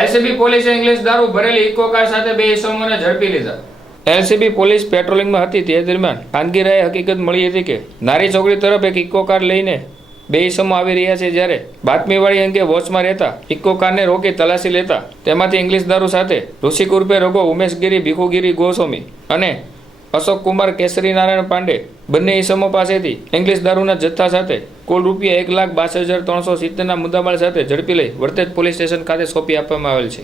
LCB પોલીસે English દારૂ ભરેલી ઇકો કાર સાથે 2 ઇસમોને ઝડપી લીધા। એલસીબી પોલીસ પેટ્રોલિંગમાં હતી તે દરમિયાન ખાનગી રાહે હકીકત મળી હતી કે નારી ચોકડી તરફ એક ઇકો કાર લઈને 2 ઇસમો આવી રહ્યા છે, જ્યારે બાતમીવાળી અંગે વોચમાં રહેતા ઇકો કારને રોકી તલાશી લેતા તેમાંથી ઇંગ્લિશ દારૂ સાથે ઋષિક ઉર્ફે રઘુ ઉમેશગીરી ભીખુગીરી ગોસ્વામી અને અશોક કુમાર કેસરી નારાયણ પાંડે બંને ઇસમો પાસેથી ઇંગ્લિશ દારૂના જથ્થા સાથે કુલ રૂપિયા 1,62,370ના મુદ્દામાલ સાથે ઝડપી લઈ વર્તેજ પોલીસ સ્ટેશન ખાતે સોંપી આપવામાં આવેલ છે।